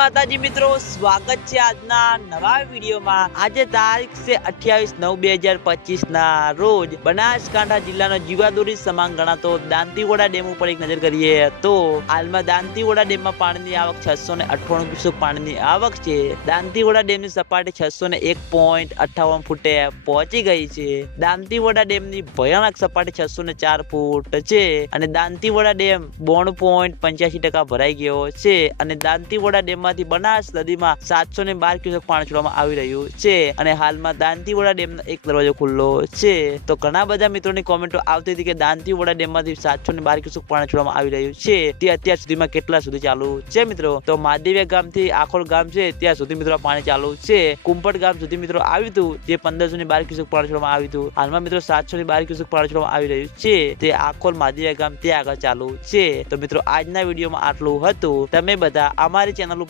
માતાજી મિત્રો, સ્વાગત છે આજના નવા વિડીયોમાં. આજે તારીખ છે અઠ્યાવીસ નવ બે હજાર પચીસ ના રોજ બનાસકાંઠા જિલ્લાનો જીવાદોરી સમાન ગણાતો દાંતીવોડા ડેમ ઉપર એક નજર કરીએ તો હાલમાં દાંતીવોડા ડેમમાં પાણીની આવક છસો ને અઠ્ઠાણું ક્યુસેક પાણીની આવક છે. દાંતીવોડા ડેમની સપાટી છસો ને એક પોઈન્ટ અઠ્ઠાવન ફૂટે પહોંચી ગઈ છે. દાંતીવોડા ડેમની ભયાનક સપાટી છસો ને ચાર ફૂટ છે અને દાંતીવોડા ડેમ બોણ પોઈન્ટ પંચ્યાસી ટકા ભરાઈ ગયો છે અને દાંતીવોડા ડેમમાંથી બનાસ નદીમાં સાતસો ને બાર ક્યુસેક પાણી છોડવામાં આવી રહ્યું છે અને હાલમાં દાંતીવોડા ડેમનો એક દરવાજો ખુલ્લો છે. તો ઘણા બધા મિત્રોની કોમેન્ટો આવતી હતી કે દાંતીવોડા ડેમમાંથી સાતસો ને બાર ક્યુસેક પાણી છોડવામાં આવી રહ્યું છે. તે અત્યાર સુધીમાં કેટલા સુધી ચાલુ છે મિત્રો? તો માદેવિયા ગામથી આખોલ ગામ છે, ત્યાં સુધી મિત્રો પાણી ચાલુ છે. કુંપટ ગામ સુધી મિત્રો આવ્યું હતું, જે પંદરસો ને બાર ક્યુસેક પાણી છોડવામાં આવ્યું હતું. હાલમાં મિત્રો સાતસો ને બાર ક્યુસેક પાણી છોડવામાં આવી રહ્યું છે. તે આખોલ માદેવ્યા ગામ ત્યાં આગળ ચાલુ છે. તો મિત્રો આજના વિડીયોમાં આટલું હતું. તમે બધા અમારી ચેનલ ઉપર